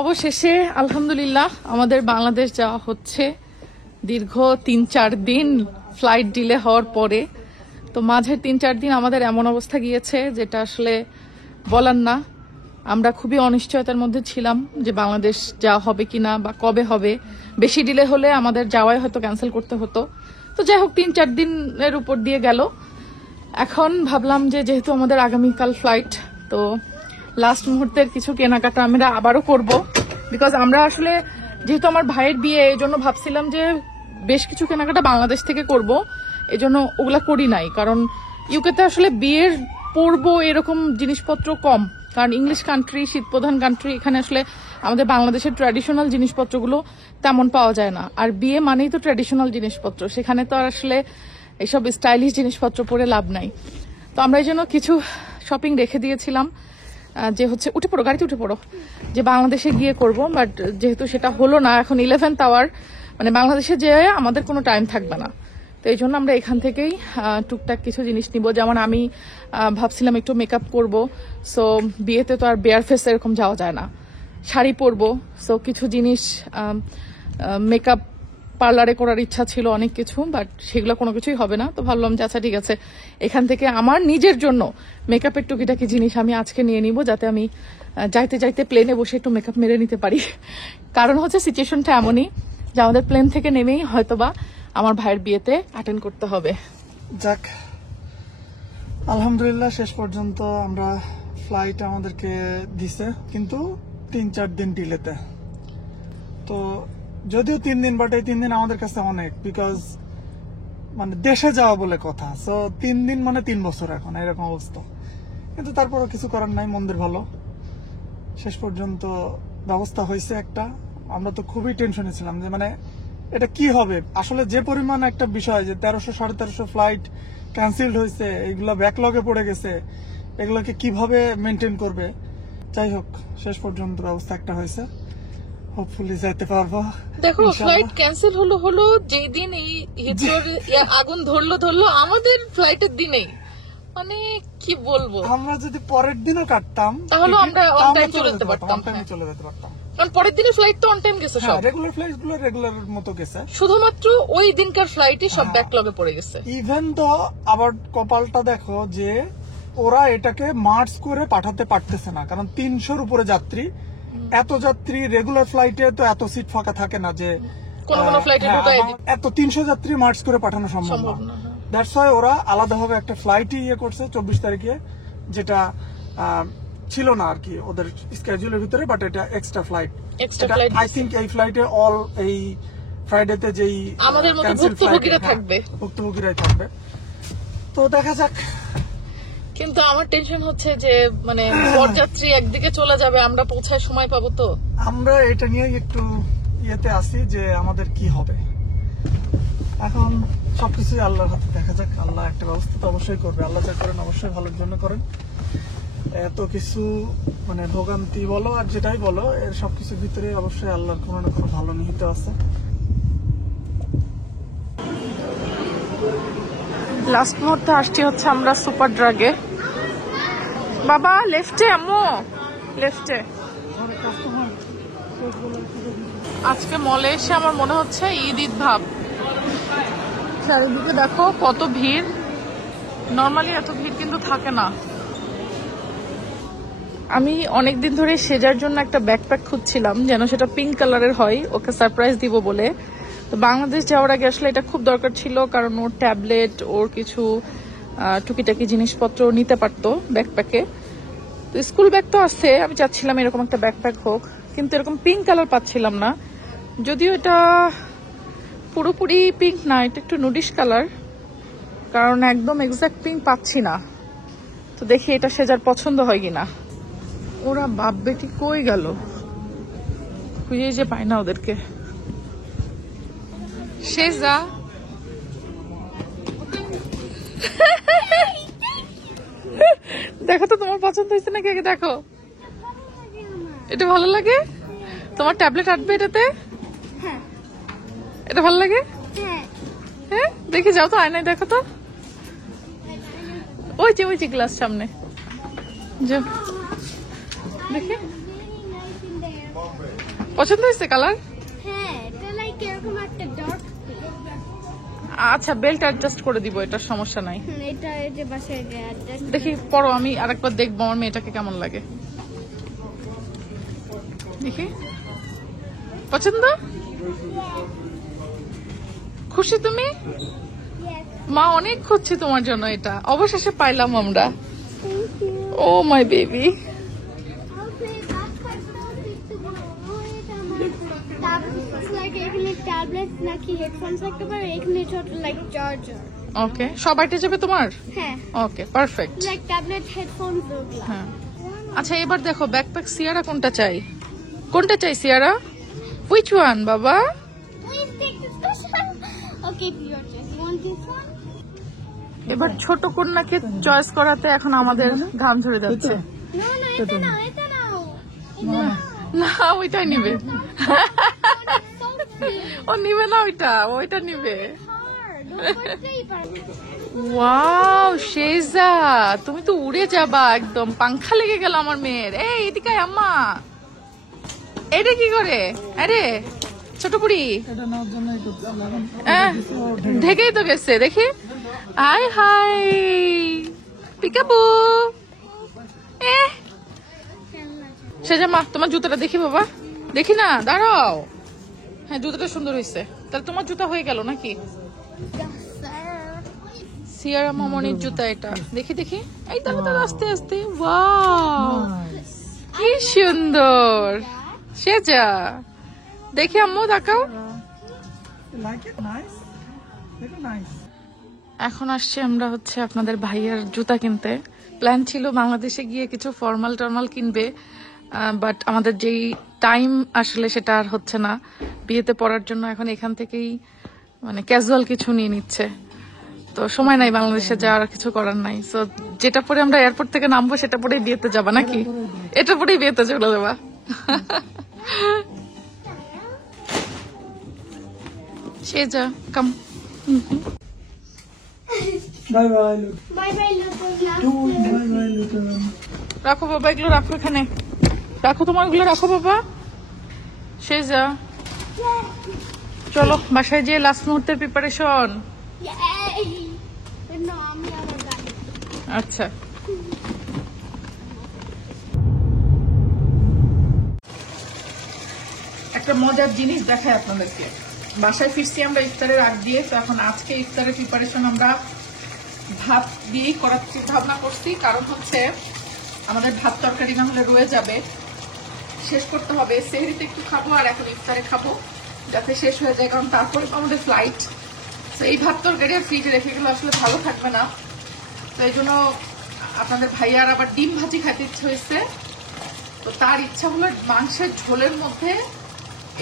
অবশেষে আলহামদুলিল্লাহ আমাদের বাংলাদেশ যাওয়া হচ্ছে দীর্ঘ ৩-৪ দিন ফ্লাইট ডিলে হওয়ার পরে। তো মাঝের ৩-৪ দিন আমাদের এমন অবস্থা গিয়েছে যেটা আসলে বলার না। আমরা খুবই অনিশ্চয়তার মধ্যে ছিলাম যে বাংলাদেশ যাওয়া হবে কিনা বা কবে হবে। বেশি ডিলে হলে আমাদের যাওয়াই হয়তো ক্যান্সেল করতে হতো। তো যাই হোক ৩-৪ দিনের উপর দিয়ে গেল। এখন ভাবলাম যে যেহেতু আমাদের আগামীকাল ফ্লাইট, তো লাস্ট মুহূর্তের কিছু কেনাকাটা আমরা আবারও করব। বিকজ আমরা আসলে যেহেতু আমার ভাইয়ের বিয়ে, এই জন্য ভাবছিলাম যে বেশ কিছু কেনাকাটা বাংলাদেশ থেকে করব, এই জন্য ওগুলা করি নাই। কারণ ইউকেতে আসলে বিয়ের পরবো এরকম জিনিসপত্র কম, কারণ ইংলিশ কান্ট্রি, শীতপ্রধান কান্ট্রি, এখানে আসলে আমাদের বাংলাদেশের ট্র্যাডিশনাল জিনিসপত্রগুলো তেমন পাওয়া যায় না। আর বিয়ে মানেই তো ট্র্যাডিশনাল জিনিসপত্র, সেখানে তো আর আসলে এইসব স্টাইলিশ জিনিসপত্র পরে লাভ নাই। তো আমরা এই জন্য কিছু শপিং রেখে দিয়েছিলাম যে হচ্ছে উঠে পড়ো, গাড়িতে উঠে পড়ো, যে বাংলাদেশে গিয়ে করব। বাট যেহেতু সেটা হলো না, এখন 11th আওয়ার, মানে বাংলাদেশে যেয়ে আমাদের কোনো টাইম থাকবে না। তো এই জন্য আমরা এখান থেকেই টুকটাক কিছু জিনিস নিব। যেমন আমি ভাবছিলাম একটু মেকআপ করব। সো বিয়েতে তো আর বেয়ার ফেস এরকম যাওয়া যায় না, শাড়ি পরবো। সো কিছু জিনিস মেকআপ পার্লারে করার ইচ্ছা ছিল অনেক কিছু, বাট সেগুলো কোনো কিছুই হবে না। তো ভাবলাম যে আচ্ছা ঠিক আছে, এখান থেকে আমার নিজের জন্য মেকআপের টুকিটাকি জিনিস আমি আজকে নিয়ে নিব, যাতে আমি যাইতে যাইতে প্লেনে বসে একটু মেকআপ মেরে নিতে পারি। কারণ হচ্ছে সিচুয়েশনটা এমনই যে আমাদের প্লেন থেকে নেমেই হয়তোবা আমার ভাইয়ের বিয়েতে অ্যাটেন্ড করতে হবে। যাক, আলহামদুলিল্লাহ শেষ পর্যন্ত আমরা ফ্লাইট আমাদেরকে দিছে, কিন্তু ৩-৪ দিন ডিলেতে। তো যদিও 3 দিন, বাট এই 3 দিন আমাদের কাছে অনেক, বিকজ মানে দেশে যাওয়া বলে কথা। সো 3 দিন মানে 3 বছর এখন এরকম অবস্থা। কিন্তু তারপরও কিছু করার নাই, মন্দির ভালো। শেষ পর্যন্ত ব্যবস্থা হয়েছে একটা। আমরা তো খুবই টেনশনে ছিলাম যে মানে এটা কি হবে। আসলে যে পরিমাণ একটা বিষয় যে 1300-1350 ফ্লাইট ক্যান্সেলড হয়েছে, এগুলো ব্যাকলগে পড়ে গেছে, এগুলোকে কিভাবে মেনটেন করবে। যাই হোক, শেষ পর্যন্ত ব্যবস্থা একটা হয়েছে, হোপফুলি যাইতে পারবো। দেখো ফ্লাইট ক্যান্সেল হলো যেই দিন এই হিথ্রোর আগুন ধরলো আমাদের ফ্লাইটের দিনেই। মানে কি বলবো, আমরা যদি পরের দিনও কাটতাম তাহলে আমরা অন টাইম চলে যেতে পারতাম। চলে যেতে পারতাম, কারণ পরের দিনের ফ্লাইট তো অন টাইম গেছে সব। রেগুলার ফ্লাইট গুলো রেগুলার মতো গেছে, শুধুমাত্র ওই দিনকার ফ্লাইটই সব ব্যাকলগে পড়ে গেছে। ইভেন তো আবার কপালটা দেখো যে ওরা এটাকে মার্চ করে পাঠাতে পারতেছে না, কারণ 300-র উপরে যাত্রী। এত যাত্রী রেগুলার ফ্লাইটে তো এত সিট ফাঁকা থাকে না যে কোন ফ্লাইটে এত 300 যাত্রী মার্চ করে পাঠানো সম্ভব না। দ্যাটস ওয়াই ওরা আলাদাভাবে একটা ফ্লাইটই করছে 24 তারিখে, যেটা ছিল না আর কি ওদের স্কেডিউলের ভিতরে, বাট এটা এক্সট্রা ফ্লাইট। আই থিঙ্ক এই ফ্লাইটে অল এই ফ্রাইডেতে যেই আমাদের মতো ভুক্তভোগীরা থাকবে, ভুক্তভোগীরাই থাকবে। তো দেখা যাক। কিন্তু আমার টেনশন হচ্ছে যে মানে বরযাত্রী একদিকে চলে যাবে, আমরা পৌঁছায় সময় পাবো। তো আমরা এটা নিয়ে একটু ইয়েতে আছি যে আমাদের কি হবে। এখন সবকিছুই আল্লাহর হাতে, দেখা যাক। আল্লাহ একটা ব্যবস্থা তো অবশ্যই করবে। আল্লাহ যা করেন অবশ্যই ভালোর জন্য করেন। এত কিছু মানে ভোগান্তি বলো আর যেটাই বলো, এর সবকিছুর ভিতরে অবশ্যই আল্লাহর কোনো না কোনো ভালো নিহিত আছে। লাস্ট মুহূর্তে আসছি হচ্ছে আমরা সুপার ড্রাগে। বাবা লেফটে, আম্মু লেফটে। আজকে মলে এসে আমার মনে হচ্ছে ঈদ ভাব। চারিদিকে দেখো কত ভিড়, নর্মালি এত ভিড় কিন্তু থাকে না। আমি অনেকদিন ধরে সেজার জন্য একটা ব্যাকপ্যাক খুঁজছিলাম, যেন সেটা পিঙ্ক কালারের হয়, ওকে সারপ্রাইজ দিব বলে। তো বাংলাদেশ যাওয়ার আগে আসলে এটা খুব দরকার ছিল, কারণ ওর ট্যাবলেট, ওর কিছু টুকিটাকি জিনিসপত্র নিতে পারতো ব্যাকপ্যাকে। তো স্কুল ব্যাগ তো আছে, আমি চাচ্ছিলাম এরকম একটা ব্যাকপ্যাক হোক, কিন্তু এরকম পিঙ্ক কালার পাচ্ছিলাম না। যদিও এটা পুরোপুরি পিঙ্ক না, এটা একটু নুডিশ কালার, কারণ একদম এক্সাক্ট পিঙ্ক পাচ্ছি না। তো দেখি এটা সেজার পছন্দ হয় কিনা। ওরা বাপ বেটি কই গেল, খুঁজে যে পাই না ওদেরকে। সেজা দেখো তো তোমার পছন্দ হয়েছে নাকি, আগে দেখো। এটা ভালো লাগে তোমার? ট্যাবলেট আটবে এটাতে? এটা ভালো লাগে? হ্যাঁ, দেখে যাও তো, আয়নায় দেখো তো। ওই যে গ্লাস সামনে যাও, দেখে পছন্দ হয়েছে কালার? হ্যাঁ, এটা লাইক এরকম একটা ডার্ক। আচ্ছা, বেল্ট অ্যাডজাস্ট করে দিব, এটার সমস্যা নাই। এটা এই যে বাসায় যে অ্যাডজাস্ট। দেখি পরো, আমি আরেকবার দেখবো আমার মেয়েটাকে কেমন লাগে। দেখি পছন্দ? খুশি তুমি? মা অনেক খুঁজছি তোমার জন্য, এটা অবশেষে পাইলাম আমরা। ও মাই বেবি। ট্যাবলেট নাকি হেডফোনস রাখতে পারো, এখানে ছোট লাইক চার্জার। ওকে, সব আইটে যাবে তোমার? হ্যাঁ, ওকে, পারফেক্ট। লাইক ট্যাবলেট হেডফোনস ওগুলা। হ্যাঁ, আচ্ছা এবার দেখো ব্যাকপ্যাক সিয়ারা কোনটা চাই? কোনটা চাই সিয়ারা? হুইচ ওয়ান বাবা? Please take this one. Okay, your choice. You want this one? এবার ছোট কন্যাকে চয়েস করাতে এখন আমাদের ঘাম ঝরে যাচ্ছে। No, no, এটা নাও, এটা নাও। এটা নাও। না, ওইটাই নিবে। So cute. ও নিবে না ওইটা, ওইটা নিবে। Hard. Don't birthday party. Wow শেজা, তুমি তো উড়ে যাবা একদম, পাংখা লেগে গেল আমার মেয়ের। এই এদিকে আয় আম্মা। এটা কি করে? আরে ছোট পুরি এটা নেওয়ার জন্য ঢেকেই তো গেছে, দেখি। আয় হাই পিকাবু। সেজা মা, তোমার জুতাটা দেখি বাবা। দেখি না, দাঁড়াও। হ্যাঁ, জুতাটা সুন্দর হয়েছে। তাহলে তোমার জুতা হয়ে গেল নাকি? Yes, sir. সিয়ারা মামনির জুতা এটা। দেখি দেখি, এই দাঁড়া দাঁড়া, আস্তে আস্তে। ওয়াও কি সুন্দর সেজা। দেখি আম্মু দেখাও। Like it, nice, very nice. এখন আসছে আমরা হচ্ছে আপনাদের ভাইয়ার জুতা কিনতে। প্ল্যান ছিল বাংলাদেশে গিয়ে কিছু ফর্মাল টর্মাল কিনবে, বাট আমাদের যেই টাইম আসলে সেটা আর হচ্ছে না বিয়েতে পরার জন্য। এখন এখান থেকেই মানে ক্যাজুয়াল কিছু নিয়ে নিচ্ছে, তো সময় নাই বাংলাদেশে যাওয়ার, আর কিছু করার নাই। সো যেটা পরে আমরা এয়ারপোর্ট থেকে নামবো সেটা পরেই বিয়েতে যাবা নাকি? এটা পরেই বিয়েতে চলে যাবা। সে যা কাম। বাই বাই লুক, Bye bye, little bye bye লুটন। রাখো বাবা, এগুলো রাখো এখানে, রাখো তোমার গুলো রাখো বাবা। সে যা, চলো বাসায় যেয়ে লাস্ট মুহূর্তের প্রিপারেশন। Yay! No, আমি আমার গাড়ি। আচ্ছা, একটা মজার জিনিস দেখাই আপনাদেরকে। বাসায় ফিরছি আমরা ইফতারের আগ দিয়ে, তো এখন আজকে ইফতারের প্রিপারেশন আমরা ভাত দিয়েই করার চিন্তা ভাবনা করছি। কারণ হচ্ছে আমাদের ভাত তরকারি না হলে রয়ে যাবে, শেষ করতে হবে। সেহরিতে একটু খাবো আর এখন ইফতারে খাবো, যাতে শেষ হয়ে যায়, কারণ তারপরে তো আমাদের ফ্লাইট। তো এই ভাত তরকারি আর ফ্রিজে রেখে গেলে আসলে ভালো থাকবে না। তো এই জন্য আপনাদের ভাইয়ার আবার ডিম ভাজি খাইতে ইচ্ছে হয়েছে, তো তার ইচ্ছা হলো মাংসের ঝোলের মধ্যে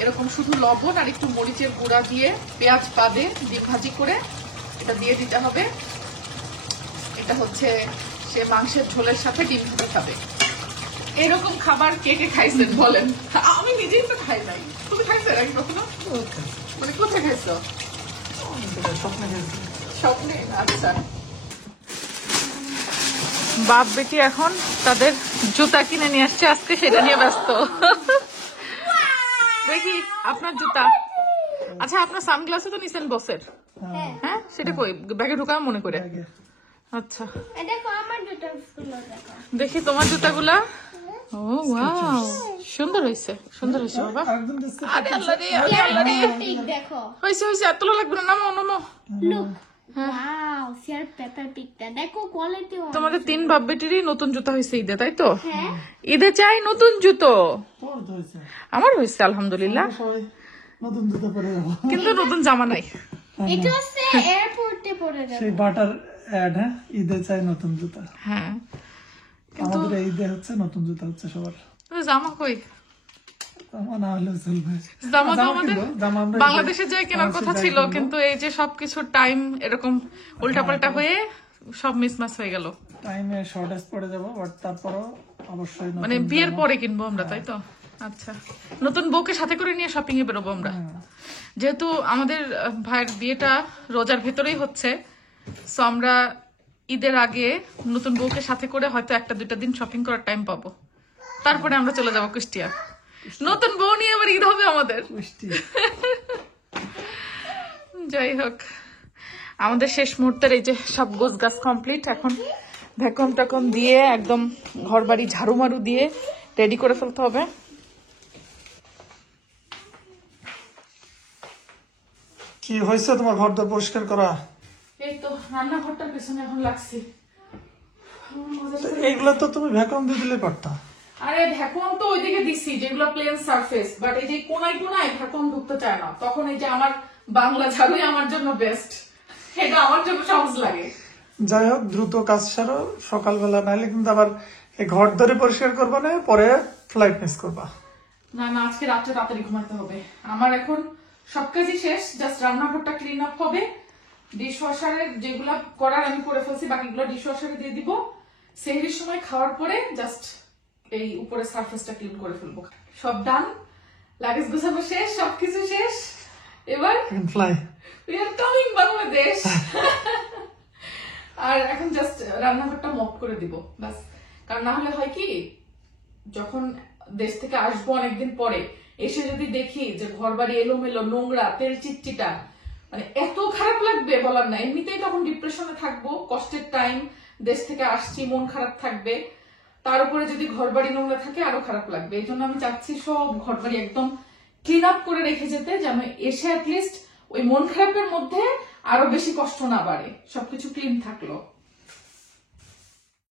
এরকম শুধু লবণ আর একটু মরিচের গুঁড়া দিয়ে পেঁয়াজ বাদে ডিম ভাজি করে এটা দিয়ে দিতে হবে। এটা হচ্ছে সে মাংসের ঝোলের সাথে ডিম ভাজি খাবে। এরকম খাবার কে কে খাইছেন বলেন? আমি নিজেই তো খাই নাই। তুমি খাইছো নাকি কখনো? মানে কোথায় খাইছো? স্বপ্নে। আচ্ছা, বাপ বেটি এখন তাদের জুতা কিনে নিয়ে আসছে, আজকে সেটা নিয়ে ব্যস্ত। দেখি আপনার জুতা। আচ্ছা, আপনার সানগ্লাসও তো নিছেন বসের? হ্যাঁ, সেটা কই ব্যাগে ঢুকা মনে করে? আচ্ছা, দেখো আমার দুটো স্কুল দেখো। দেখি তোমার জুতাগুলা। ও ওয়াও, সুন্দর হয়েছে, সুন্দর হয়েছে বাবা। একদম দেখতে আরে আল্লাহ রে, আরে আল্লাহ রে। পিক দেখো। হয়েছে হয়েছে, এত লাগবে না, নামো নামো। লুক ওয়াও, সিয়ার পেপার পিকটা দেখো, কোয়ালিটি। তোমাদের 3 বাপ বেটিরই নতুন জুতা হয়েছে ঈদে, তাই তো? হ্যাঁ, ঈদে চাই নতুন জুতো। তোর তো হয়েছে, আমার হয়েছে আলহামদুলিল্লাহ, সবাই নতুন জুতো পরে যাবো। কিন্তু নতুন জামা নাই। এটা হচ্ছে এয়ারপোর্টে পরে যাবে। সেই বাটার অ্যাড, হ্যাঁ, ঈদে চাই নতুন জুতা। হ্যাঁ, আমাদের এই ঈদে হচ্ছে নতুন জুতা হচ্ছে সবার। জামা কই? জামা না হলেও চলবে। জামা তো জামা আমাদের কিনবো, জামা আমরা বাংলাদেশে যাই কেনার কথা ছিল, কিন্তু এই যে সবকিছুর টাইম এরকম উল্টাপাল্টা হয়ে সব মিসম্যাচ হয়ে গেল। টাইমে শর্টেজ পড়ে যাবো, বাট তারপরও অবশ্যই নতুন মানে বিয়ের জামা। পরে কিনবো আমরা, তাই তো? আচ্ছা, নতুন বউকে সাথে করে নিয়ে শপিং এ বেরোবো আমরা। যেহেতু আমাদের ভাইয়ের বিয়েটা রোজার ভেতরেই হচ্ছে, সো আমরা ঈদের আগে নতুন বউকে সাথে করে হয়তো 1-2 দিন শপিং করার টাইম পাবো, তারপরে আমরা চলে যাবো কুষ্টিয়া। নতুন বউ নিয়ে আবার ঈদ হবে আমাদের। যাই হোক, আমাদের শেষ মুহূর্তের এই যে সব গোছ গাছ কমপ্লিট। এখন ভ্যাকুয়াম টাকুম দিয়ে একদম ঘর বাড়ি ঝাড়ু মারু দিয়ে রেডি করে ফেলতে হবে। কি হয়েছে তোমার ঘর দর পরিষ্কার করা? এই তো রান্নাঘরটার পেছনে এখন লাগছি। এইগুলো তো তুমি ভ্যাকুয়াম দিয়ে দিলে পারতা। আরে ভ্যাকুয়াম তো ওইদিকে দিচ্ছি যেগুলো প্লেন সারফেস, বাট এই যে কোনায় কোনায় ভ্যাকুয়াম ঢুকতে চায় না, তখন এই যে আমার বাংলা ঝাড়ুই আমার জন্য বেস্ট, এটা আমার জন্য সহজ লাগে। যাই হোক, দ্রুত কাজ সারো সকালবেলা, নাহলে কিন্তু আবার এই ঘর ধরে পরিষ্কার করবা না, পরে ফ্লাইট মিস করবা। না না, আজকে রাত্রে তাড়াতাড়ি ঘুমাতে হবে। আমার এখন সব কাজই শেষ, জাস্ট রান্নাঘরটা ক্লিন আপ হবে। ডিশ ওয়াশারের যেগুলা করার আমি করে ফেলছি, বাকিগুলো ডিশ ওয়াশারে দিয়ে দিব। সেহরির সময় খাওয়ার পরে জাস্ট এই উপরে সারফেসটা ক্লিন করে ফেলবো। সব ডান, লাগেজ গোছানো শেষ, সবকিছু শেষ। এবার fly we are coming Bangladesh. আর এখন জাস্ট রান্নাঘরটা মপ করে দিব বাস। কারণ না হলে হয় কি, যখন দেশ থেকে আসবো অনেকদিন পরে এসে যদি দেখি যে ঘর বাড়ি এলোমেলো, নোংরা, তেল চিটচিটা, মানে এত খারাপ লাগবে বলার না। এমনিতেই তখন ডিপ্রেশনে থাকবো, কষ্টের টাইম, দেশ থেকে আসছি, মন খারাপ থাকবে, তার উপরে যদি ঘর বাড়ি নোংরা থাকে আরো খারাপ লাগবে। এই জন্য আমি চাচ্ছি সব ঘর বাড়ি একদম ক্লিন আপ করে রেখে যেতে, যেন এসে অ্যাটলিস্ট ওই মন খারাপের মধ্যে আরো বেশি কষ্ট না বাড়ে, সবকিছু ক্লিন থাকলো।